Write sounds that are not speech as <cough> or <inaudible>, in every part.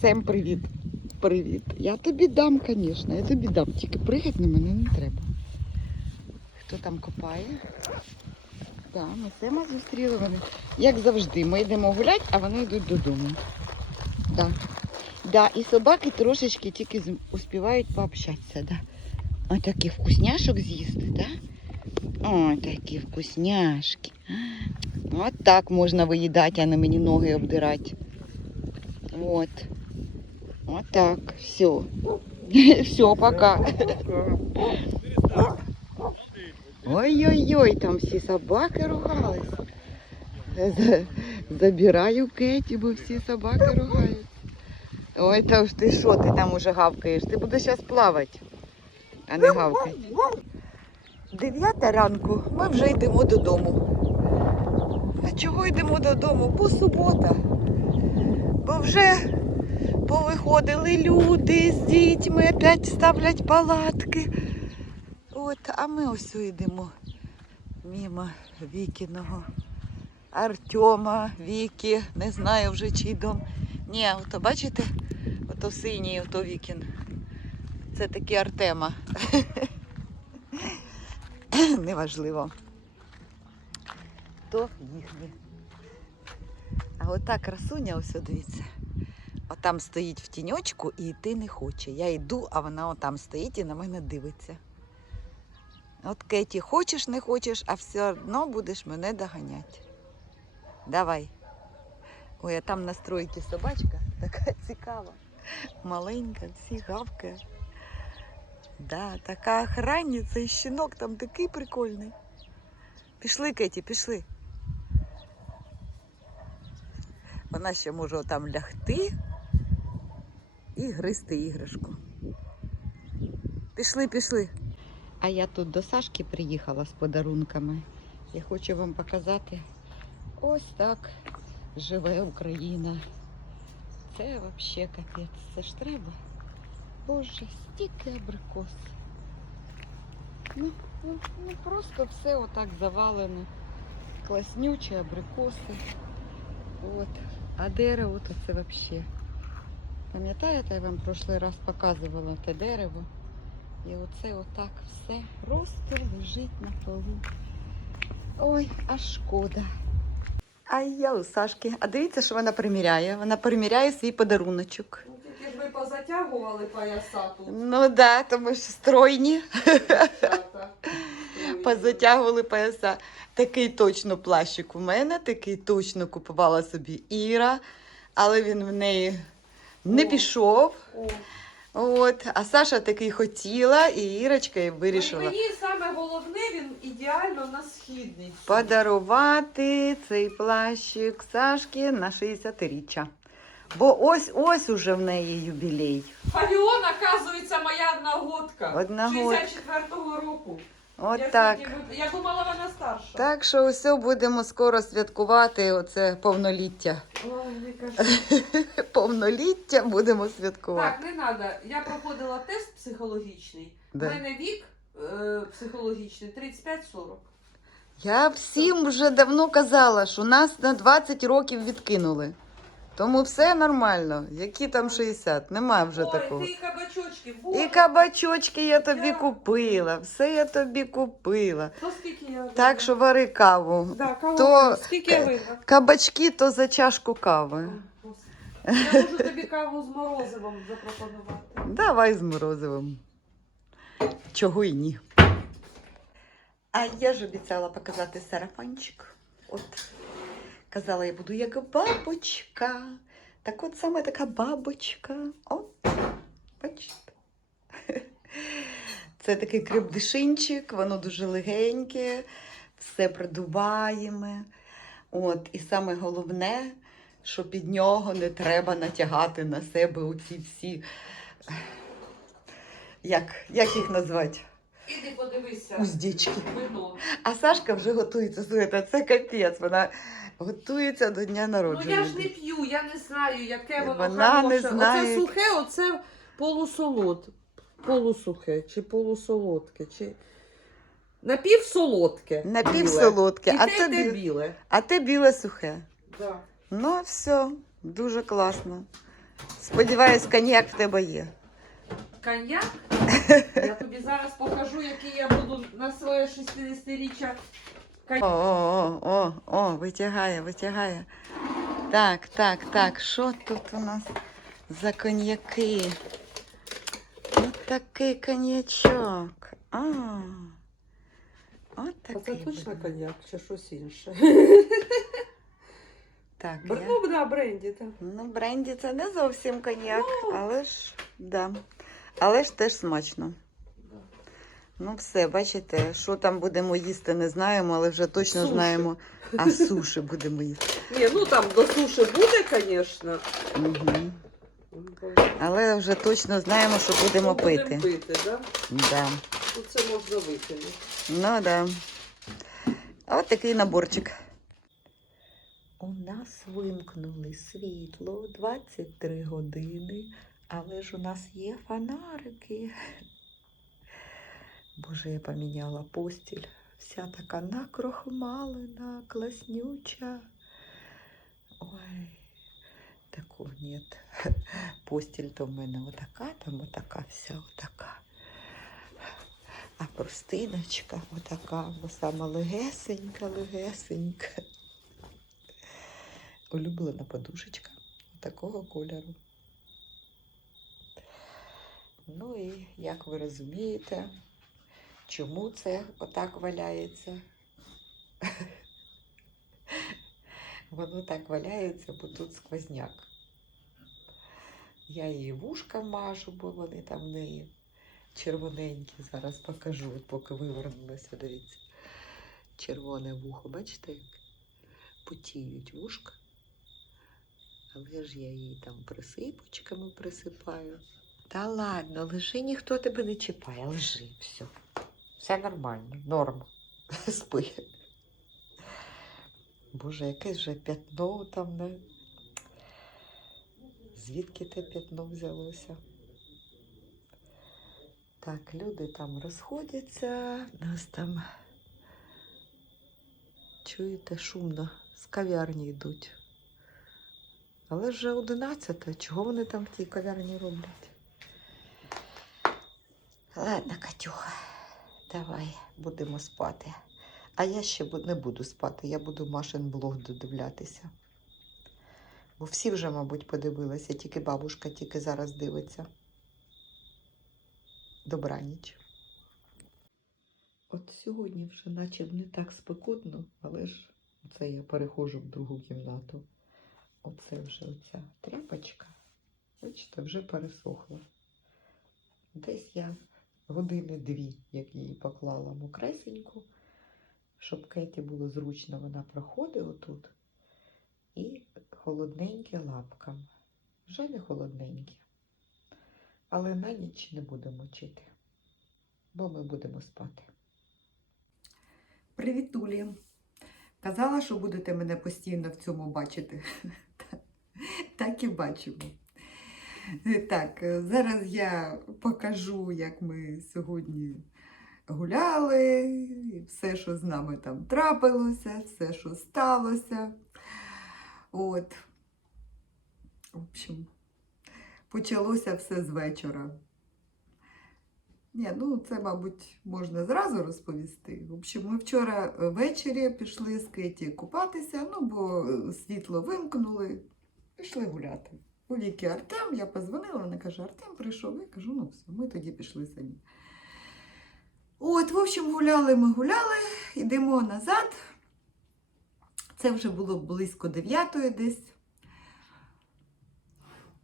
Сем, привіт. Привіт. Я тобі дам, звісно, я тобі дам. Тільки пригать на мене не треба. Хто там копає? Так, ми Сема зустріли вони. Як завжди, ми йдемо гуляти, а вони йдуть додому. Да. Да, і собаки трошечки тільки успівають пообщатися. Да. Ось такі вкусняшок з'їсти, да? Ой, такі вкусняшки. От так можна виїдати, а не мені ноги обдирати. Вот. Вот так. Все. <laughs> Все, пока. Ой-ой-ой, там всі собаки ругались. Забираю Кеті, бо всі собаки ругають. Ой, та ж ти що, ти там уже гавкаєш? Ти будеш зараз плавати, а не гавкати. Дев'ята ранку, ми вже йдемо додому. А чого йдемо додому? Бо субота. Бо вже повиходили люди з дітьми, опять ставлять палатки. От, а ми ось йдемо мимо Вікіного. Артема, Віки, не знаю вже чий дом. Ні, ото бачите, ото синій, ото Вікін. Це таки Артема. <laughs> Неважливо. То їхні. А ота красуня, ось дивіться. Отам стоїть в тіньочку і йти не хоче. Я йду, а вона отам стоїть і на мене дивиться. От Кеті, хочеш, не хочеш, а все одно будеш мене доганяти. Давай. Ой, а там на стройці собачка така цікава. Маленька, всі гавкає. Да, така охранниця і щінок там такий прикольний. Пішли, Кеті, пішли. Вона ще може там лягти і гризти іграшку. Пішли, пішли. А я тут до Сашки приїхала з подарунками. Я хочу вам показати. Ось так живе Україна. Це взагалі капець. Це ж треба. Боже, стільки абрикос. Ну, ну, ну просто все отак завалено. Класнючі абрикоси. От. А дерево то це взагалі. Пам'ятаєте, я вам прошлий раз показувала те дерево. І оце отак все просто лежить на полу. Ой, а шкода. А я у Сашки. А дивіться, що вона приміряє. Вона приміряє свій подаруночок. Ну, тільки ж ви позатягували пояса тут. Ну так, да, тому що стройні. <laughs> Позатягували пояса. Такий точно плащик у мене, такий точно купувала собі Іра, але він в неї не пішов. От, а Саша такий хотіла, і Ірочка і вирішила Мені саме головне, він ідеально на східний. подарувати цей плащик Сашки на 60-річчя. Бо ось ось уже в неї юбілей. Фаріон, оказується, моя одногодка. Одногодка. 64-го року. От я, так. я думала, вона старша. Так що все будемо скоро святкувати. Оце повноліття. Ой, не. <laughs> Повноліття будемо святкувати. Так, не треба. Я проходила тест психологічний. У Да. мене вік е, психологічний 35-40. Я всім вже давно казала, що нас на 20 років відкинули. Тому все нормально. Які там 60? Немає вже Ой, такого. ти і кабачочки. І кабачочки я тобі Я- купила. Все я тобі купила. То скільки я Так що вари каву. Да, каву. То- Скільки я винна? Кабачки то за чашку кави. Я можу тобі каву з морозивом запропонувати. Давай з морозивом. Чого й ні. А я ж обіцяла показати сарафанчик. От казала, я буду як бабочка. Так от саме така бабочка. О, бачите. Це такий крепдишинчик, воно дуже легеньке, все продуваємо. От, і саме головне, що під нього не треба натягати на себе оці всі. Як, як їх назвати? Іди подивися. Уздічки. А Сашка вже готується. Це капець. Вона готується до дня народження. Ну я ж не п'ю, я не знаю, яке воно Вона не хороше. знає. Оце сухе, оце полусолод. Полусухе, чи полусолодке, чи напівсолодке. біле. Напівсолодке, І а те, те біле. а те біле сухе. Да. Ну, все, дуже класно. Сподіваюсь, коньяк в тебе є. Коньяк? <laughs> Я тобі зараз покажу, який я буду на своє 60-річчя. О, о, о, о, витягає, витягає. Так, так, так, що тут у нас за коньяки? Ось такий коньячок. А, от такий. це точно коньяк чи щось інше? <laughs> Так, я... Ну, да, бренді, так. Ну, бренді це не зовсім коньяк, Ну. але ж, да. але ж теж смачно. Ну, все, бачите, що там будемо їсти, не знаємо, але вже точно Суші. знаємо. А суші будемо їсти. Ні, ну там до суші буде, звісно. Угу. Але вже точно знаємо, що будемо пити. Будемо пити, да? Да. Ну, це можна викинути. Ну да. От такий наборчик. У нас вимкнули світло 23 години, але ж у нас є фонарики. Боже, я поміняла постіль. Вся така накрохмалена, класнюча. Ой, таку нет. <laughs> Постіль то в мене отака, там отака, вся отака. А простиночка отака, бо сама легесенька, легесенька. Улюблена подушечка такого кольору. Ну і як ви розумієте, чому це отак валяється? Воно так валяється, бо тут сквозняк. Я її вушка мажу, бо вони там в неї червоненькі. Зараз покажу, от поки вивернулося, дивіться. Червоне вухо, бачите, як потіють вушка. Але ж я її там присипочками присипаю. Та ладно, лежи, ніхто тебе не чіпає, лежи, все. Все нормально, норм. <laughs> Спи. Боже, якесь же п'ятно там, не? Звідки те п'ятно взялося? Так, люди там розходяться, нас там чуєте, шумно, з кав'ярні йдуть. Але вже 11, чого вони там в тій кав'ярні роблять? Ладно, Катюха, давай будемо спати. А я ще не буду спати, я буду Машин блог додивлятися. Бо всі вже, мабуть, подивилися, тільки бабушка тільки зараз дивиться. Добраніч. От сьогодні вже наче не так спекотно, але ж це я переходжу в другу кімнату. Оце вже оця тряпочка. Бачите, вже пересохла. Десь я години дві, як її поклала мокресеньку, щоб Кеті було зручно, вона проходить отут. І холодненьке лапкам. Вже не холодненьке. Але на ніч не будемо мочити, бо ми будемо спати. Привіт, Улі. Казала, що будете мене постійно в цьому бачити. <laughs> Так і бачимо. Так, зараз я покажу, як ми сьогодні гуляли, все, що з нами там трапилося, все, що сталося. От. В общем, почалося все з вечора. Ні, ну це, мабуть, можна зразу розповісти. В общем, ми вчора ввечері пішли з Кеті купатися, ну, бо е, світло вимкнули, пішли гуляти. У Віки Артем, я позвонила, вона каже, Артем прийшов. Я кажу, ну все, ми тоді пішли самі. От, в общем, гуляли ми гуляли, йдемо назад. Це вже було близько дев'ятої десь.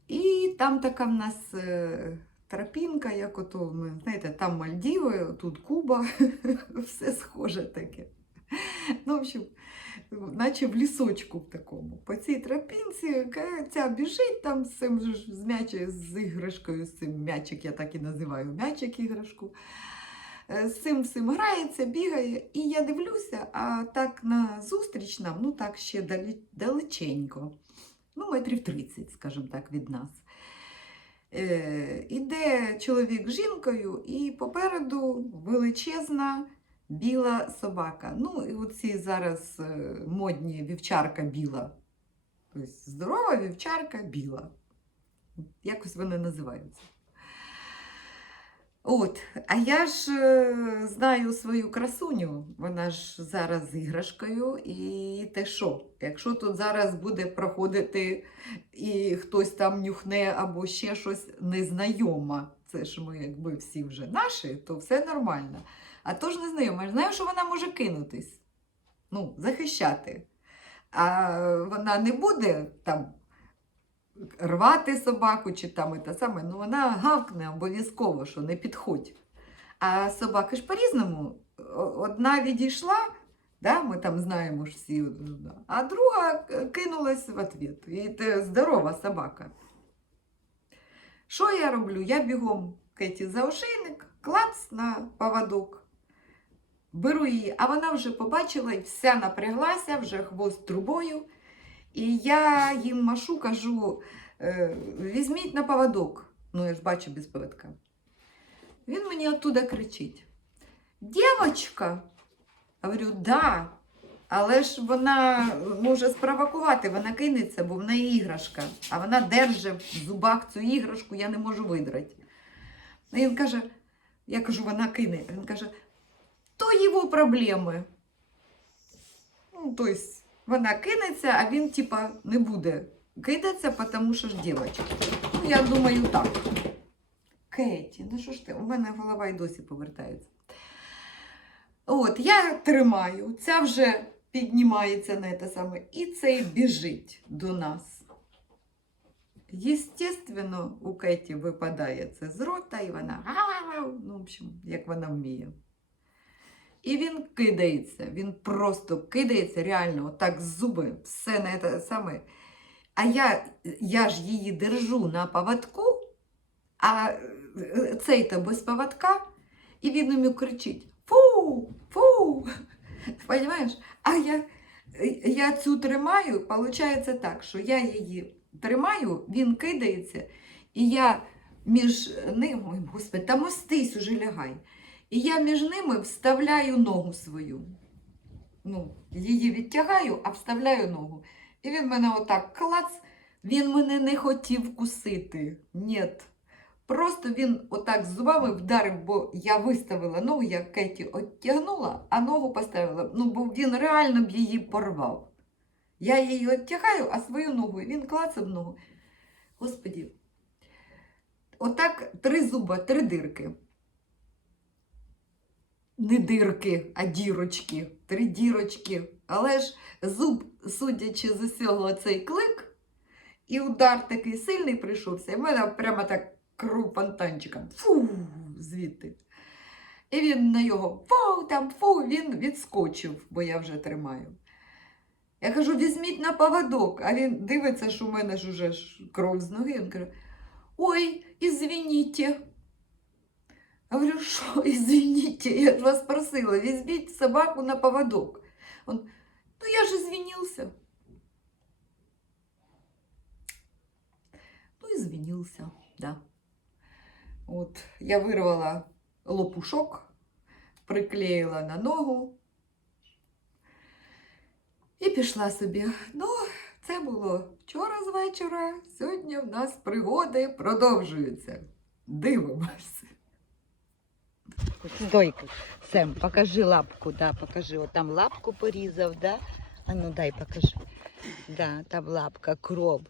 І там така в нас е, тропінка, як ото, ми, знаєте, там Мальдіви, тут Куба, <laughs> все схоже таке. Ну, в общем, наче в лісочку в такому. По цій тропінці ця біжить там з цим з м'ячем, з іграшкою, з цим м'ячик, я так і називаю м'ячик іграшку. Е, З цим всім грається, бігає, і я дивлюся, а так на зустріч нам, ну так ще далеченько, ну метрів 30, скажімо так, від нас. Е, іде чоловік з жінкою, і попереду величезна біла собака. Ну, і оці зараз е, модні вівчарка біла. Тобто здорова вівчарка біла. Якось вони називаються. От, а я ж е, знаю свою красуню, вона ж зараз з іграшкою, і те що? Якщо тут зараз буде проходити і хтось там нюхне або ще щось незнайоме, це ж ми якби всі вже наші, то все нормально. А то ж незнайома. Я знаю, що вона може кинутись, ну, захищати. А вона не буде там рвати собаку чи там і те саме, ну вона гавкне обов'язково, що не підходь. А собаки ж по-різному. Одна відійшла, да, ми там знаємо ж всі, а друга кинулась в ответ. І це здорова собака. Що я роблю? Я бігом Кеті за ошейник, клац на поводок. Беру її, а вона вже побачила і вся напряглася, вже хвост трубою. І я їм машу, кажу, «Е, візьміть на поводок. Ну, я ж бачу без поводка. Він мені оттуда кричить: Дівочка! Говорю, да. Але ж вона може спровокувати, вона кинеться, бо в неї іграшка. А вона держить в зубах цю іграшку, я не можу видрати. І він каже, я кажу, вона кине. Він каже, то його проблеми. Ну, тобто, вона кинеться, а він, типа, не буде кидатися, тому що ж дівчинка. Ну, я думаю, так. Кеті, ну що ж ти? У мене голова й досі повертається. От, я тримаю, ця вже піднімається на те саме, і цей біжить до нас. Єстественно, у Кеті випадає це з рота, і вона, ну, в общем, як вона вміє. І він кидається, він просто кидається реально, отак зуби, все на те саме. А я, я ж її держу на поводку, а е, цей то без поводка, і він йому кричить: Фу, фу. <laughs> Понимаєш? А я, я цю тримаю, виходить так, що я її тримаю, він кидається, і я між ним, ой, господи, та мостись уже лягай. І я між ними вставляю ногу свою. Ну, її відтягаю, а вставляю ногу. І він мене отак клац, він мене не хотів кусити. Ні. Просто він отак зубами вдарив, бо я виставила ногу, я Кеті оттягнула, а ногу поставила. Ну, бо він реально б її порвав. Я її оттягаю, а свою ногу, і він клацав ногу. Господі, отак три зуба, три дирки. Не дирки, а дірочки, три дірочки. Але ж зуб, судячи з усього, цей клик, і удар такий сильний прийшовся, і в мене прямо так кров фонтанчиком. Фу, звідти. І він на його фу, там фу, він відскочив, бо я вже тримаю. Я кажу, візьміть на поводок, а він дивиться, що в мене ж уже кров з ноги. Він каже: Ой, извините. Говорю, що, <laughs> извините, я ж вас просила, візьміть собаку на поводок. Он, ну я же извинился. Ну, извинился, да. От, я вирвала лопушок, приклеїла на ногу і пішла собі. Ну, це було вчора з вечора. Сьогодні в нас пригоди продовжуються. Дивимося. Стой, Сэм, покажи лапку, да, покажи. Вот там лапку порізав, да? А ну дай покажи. Да, там лапка, кров.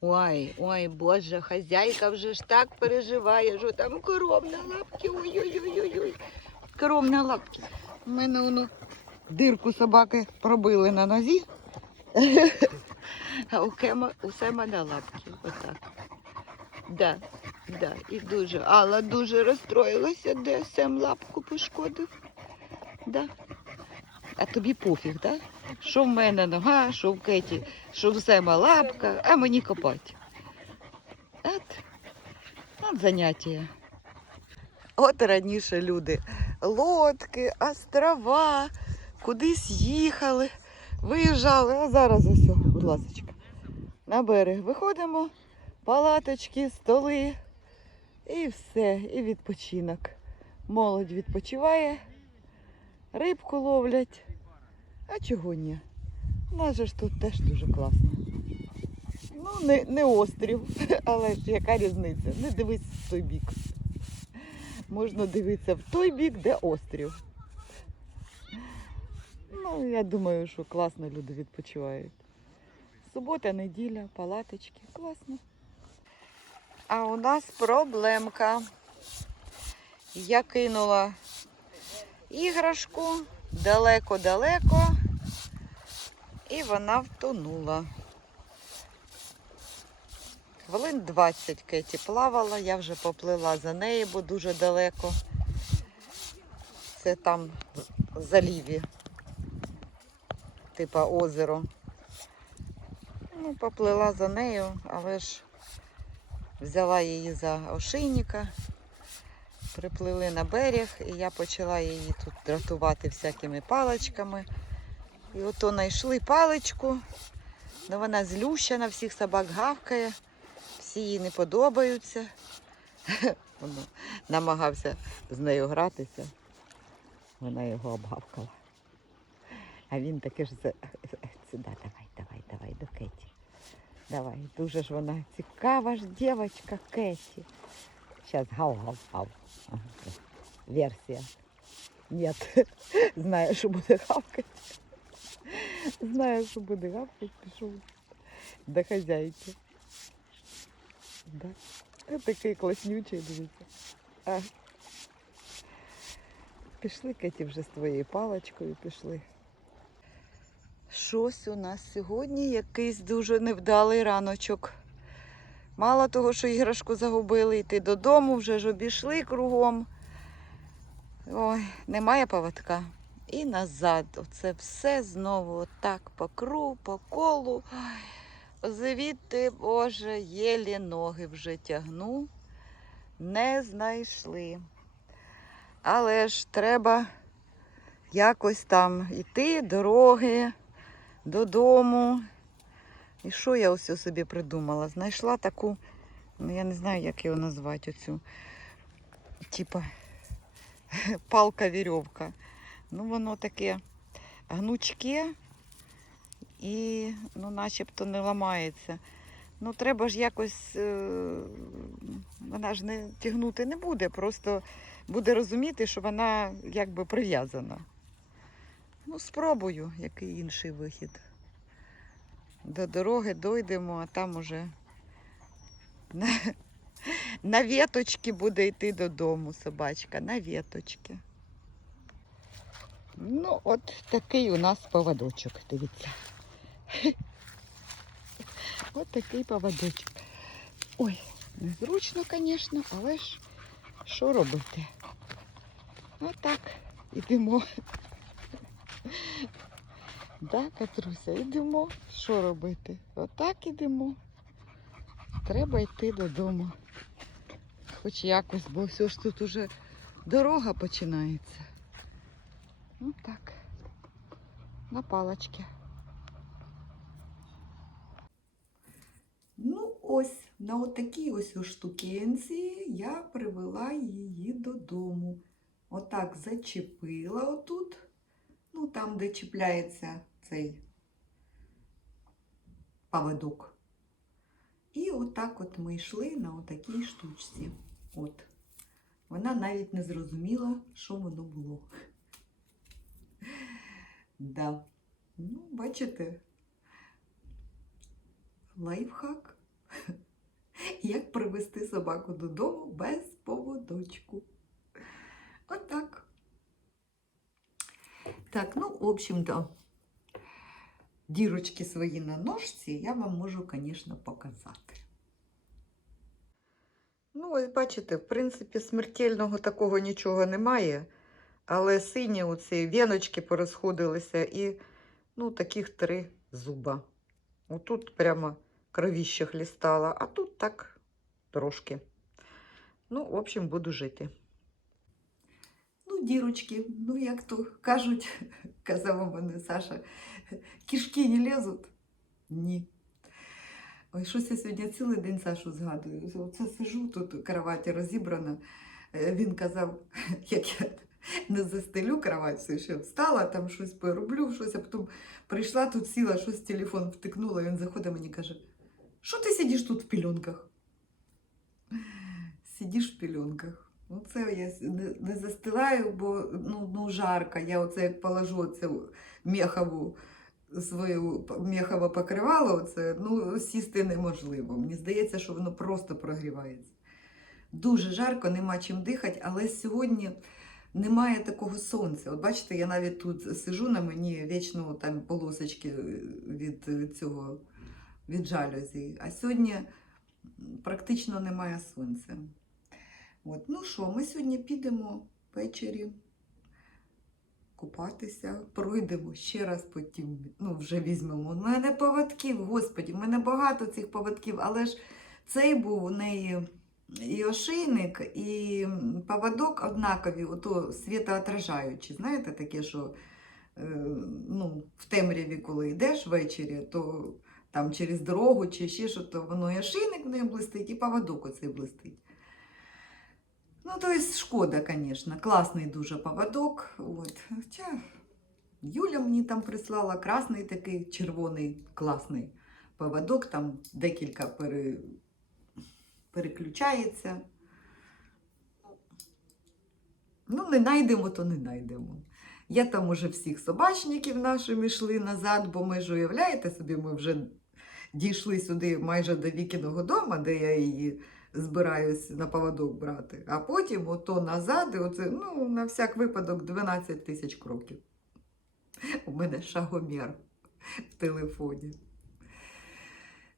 Ой, ой, Боже, хазяйка вже ж так переживає, що там кров на лапці. Ой-ой-ой-ой. Кров на лапці. У мене воно дирку собаки пробили на нозі. <laughs> А у Кема у Сема на лапці. Отак. Да, да, і дуже. Алла дуже розстроїлася, де Сем лапку пошкодив. Да. А тобі пофіг, да? Що в мене нога, що в Кеті, що в Сема лапка, а мені копати. От, от заняття. От раніше люди лодки, острова, кудись їхали, виїжджали, а зараз ось, будь ласка, на берег виходимо, палаточки, столи і все, і відпочинок. Молодь відпочиває, рибку ловлять. А чого ні? У ж тут теж дуже класно. Ну, не, не острів, <laughs> але ж яка різниця? Не дивись в той бік. Можна дивитися в той бік, де острів. Ну, я думаю, що класно люди відпочивають. Субота, неділя, палаточки. Класно. А у нас проблемка. Я кинула іграшку далеко-далеко, і вона втонула. Хвилин 20 Кеті плавала, я вже поплила за нею, бо дуже далеко. Це там заліві, типа озеро. Ну, поплила за нею, але ж взяла її за ошейника, приплили на берег, і я почала її тут дратувати всякими паличками. І ото знайшли паличку, але вона злющена, всіх собак гавкає, всі їй не подобаються. <laughs> Намагався з нею гратися, вона його обгавкала. А він таки ж за- <laughs> сюди, давай, давай, давай, до Кеті. Давай, дуже ж вона цікава ж дівчинка Кеті. Зараз гав-гав-гав. Ага, Версія. Нет. <laughs> Знає, що буде гавкати. Знає, що буде гавкати, пішов до хазяйки. Да. Ось Такий класнючий, дивіться. А. Пішли, Кеті, вже з твоєю паличкою пішли. Щось у нас сьогодні якийсь дуже невдалий раночок. Мало того, що іграшку загубили, йти додому, вже ж обійшли кругом. Ой, немає поводка. І назад. Оце все знову отак по кругу, по колу. Звідти, Боже, єлі ноги вже тягну. Не знайшли. Але ж треба якось там йти, дороги додому. І що я ось собі придумала? Знайшла таку, ну я не знаю, як його назвати, оцю, типа <laughs> палка-вірьовка. Ну, воно таке гнучке і ну, начебто не ламається. Ну, треба ж якось, е, вона ж не тягнути не буде, просто буде розуміти, що вона якби прив'язана. Ну, спробую, який інший вихід. До дороги дойдемо, а там уже <laughs> на, на віточки буде йти додому собачка, на віточки. Ну, от такий у нас поводочок, дивіться. <laughs> От такий поводочок. Ой, незручно, звісно, але ж що робити? Отак, ідемо. Да, Катруся, йдемо. Що робити? Отак ідемо. Треба йти додому. Хоч якось, бо все ж тут уже дорога починається. Ну так. На палочки. Ну, ось на отакій ось штукенці я привела її додому. Отак зачепила отут. Ну, там, де чіпляється цей поводок. І отак от ми йшли на отакій штучці. От. Вона навіть не зрозуміла, що воно було. Да. Ну, бачите, лайфхак. Як привезти собаку додому без поводочку. Отак. Так, ну, в общем-то, дірочки свої на ножці я вам можу, звісно, показати. Ну, ось бачите, в принципі, смертельного такого нічого немає. Але сині оці віночки порозходилися і ну, таких три зуба. Отут прямо кровіще хлістала, а тут так трошки. Ну, в общем, буду жити. Дірочки, ну як то кажуть, <laughs> казав мене Саша, <laughs> кішки не лезуть? Ні. Ой, щось я сьогодні цілий день Сашу згадую. Оце сижу тут кроваті розібрана. Е, Він казав, <laughs> як я не застелю кровать, все ще встала, там щось пороблю, щось, а потім прийшла тут, сіла, щось в телефон втикнула, і він заходить мені каже, Що ти сидиш тут в пеленках? Сидиш в пеленках. Ну, це я не, застилаю, бо ну, ну, жарко. Я оце як положу цю мехову свою мехове покривало, оце, ну, сісти неможливо. Мені здається, що воно просто прогрівається. Дуже жарко, нема чим дихати, але сьогодні немає такого сонця. От бачите, я навіть тут сижу на мені вічно там полосочки від е, цього від жалюзі. А сьогодні практично немає сонця. От. Ну що, ми сьогодні підемо ввечері купатися, пройдемо ще раз потім, ну вже візьмемо. У мене поводків, господі, в мене багато цих поводків, але ж цей був у неї і ошейник, і поводок однакові, ото світоотражаючі. Знаєте, таке, що е, ну, в темряві, коли йдеш ввечері, то там через дорогу чи ще що, то воно і ошейник в неї блистить, і поводок оцей блистить. Ну, то есть шкода, конечно. Класний дуже поводок. От. Хоча Юля мені там прислала красний такий червоний класний поводок, там декілька пере... переключається. Ну, не знайдемо, то не знайдемо. Я там уже всіх собачників наших йшли назад, бо ми ж уявляєте собі, ми вже дійшли сюди майже до Вікіного дому, де я її збираюсь на поводок брати. А потім ото назад, і оце, ну, на всяк випадок 12 тисяч кроків. У мене шагомір в телефоні.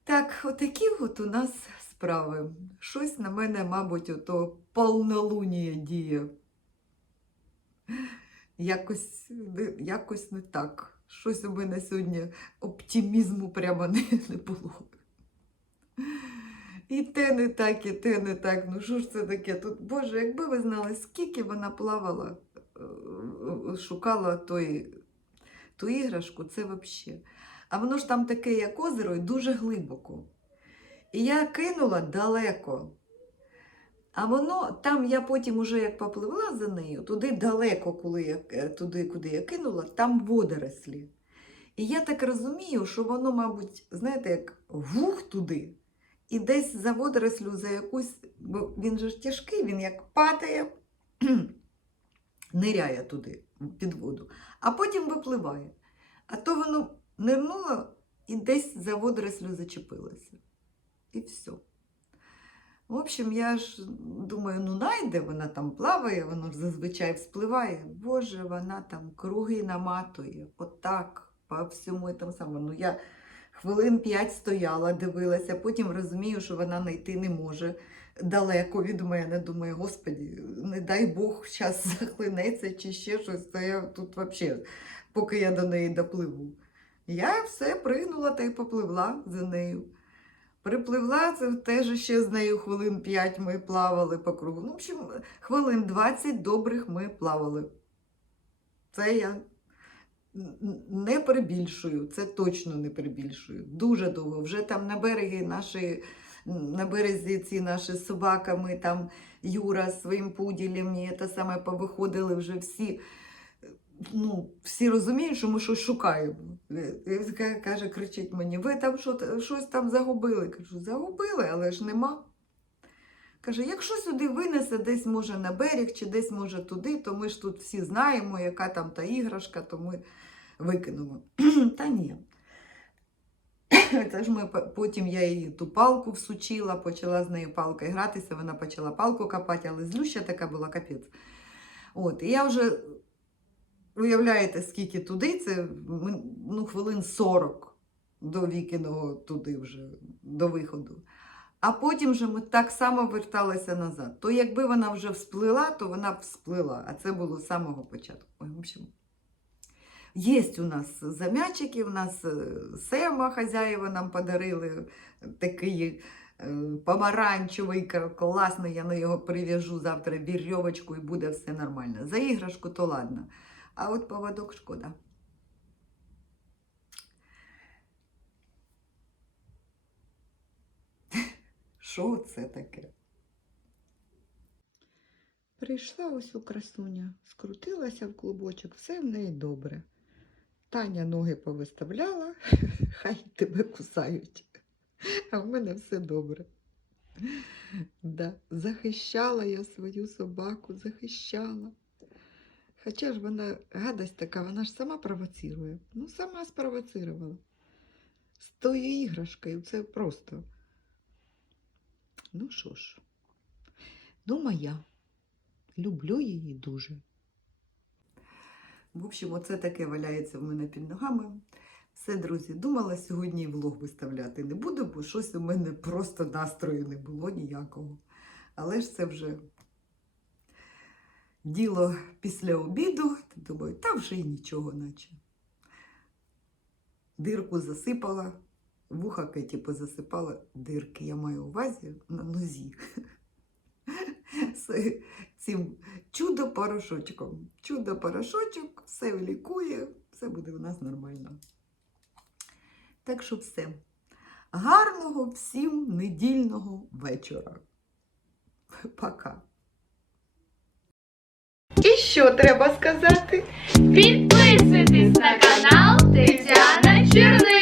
Так, отакі от у нас справи. Щось на мене, мабуть, ото полнолунія діє. Якось, якось не так. Щось у мене сьогодні оптимізму прямо не, не було. І те не так, і те не так. Ну що ж це таке? Тут, Боже, якби ви знали, скільки вона плавала, е, е, шукала той, ту іграшку, це взагалі. А воно ж там таке, як озеро, і дуже глибоко. І я кинула далеко. А воно там я потім уже як попливла за нею, туди далеко, коли я, е, туди, куди я кинула, там водорослі. І я так розумію, що воно, мабуть, знаєте, як вух туди. І десь за водорослю, за якусь, бо він же ж тяжкий, він як падає, <clears throat> ниряє туди, під воду, а потім випливає. А то воно нирнуло і десь за водорослю зачепилося. І все. В общем, я ж думаю, ну найде, вона там плаває, воно зазвичай вспливає. Боже, вона там круги наматує, отак, по всьому там самому. Ну, я хвилин п'ять стояла, дивилася, потім розумію, що вона знайти не може далеко від мене. Думаю, господі, не дай Бог, зараз захлинеться чи ще щось, то я тут взагалі, поки я до неї допливу. Я все пригнула та й попливла за нею. Припливла, це теж ще з нею хвилин 5 ми плавали по кругу. Ну, в общем, хвилин 20 добрих ми плавали. Це я не перебільшую, це точно не перебільшую. Дуже довго. Вже там на берегі наші, на березі ці наші з собаками, там Юра з своїм пуділем, і те саме повиходили вже всі. Ну, всі розуміють, що ми щось шукаємо. І він каже, кричить мені, ви там що, щось там загубили. Кажу, загубили, але ж нема. Каже, якщо сюди винесе, десь може на берег чи десь може туди, то ми ж тут всі знаємо, яка там та іграшка, то ми викинемо. <clears throat> Та ні. <clears throat> Це ж ми потім я її ту палку всучила, почала з нею палкою гратися, вона почала палку копати, але злюща така була капець. От, і я вже уявляєте, скільки туди, це ну, хвилин 40 до вікіного туди вже, до виходу. А потім же ми так само верталися назад. То якби вона вже всплила, то вона б всплила. А це було з самого початку. Ой, в общем, Є у нас зам'ячики, у нас е, Сема хазяїва нам подарили такий е, помаранчевий, класний, я на його прив'яжу завтра вірьовочку і буде все нормально. За іграшку то ладно. А от поводок шкода. Що це таке? Прийшла ось у красуня, скрутилася в клубочок, все в неї добре. Таня ноги повиставляла, <laughs> хай тебе кусають. А в мене все добре. Да. Захищала я свою собаку, захищала. Хоча ж вона гадость така, вона ж сама провоцирує. Ну, сама спровоцирувала. З тою іграшкою це просто. Ну що ж, ну моя. Люблю її дуже. В общем, оце таке валяється в мене під ногами. Все, друзі, думала сьогодні влог виставляти не буду, бо щось у мене просто настрою не було ніякого. Але ж це вже діло після обіду. Думаю, та вже й нічого, наче. Дирку засипала, вуха Кеті позасипала дирки, я маю увазі на нозі. Цим <laughs> чудо-порошочком. Чудо-порошочок, все лікує, все буде у нас нормально. Так що все. Гарного всім недільного вечора. Пока. І що треба сказати? Підписуйтесь на канал Тетяна Черниш.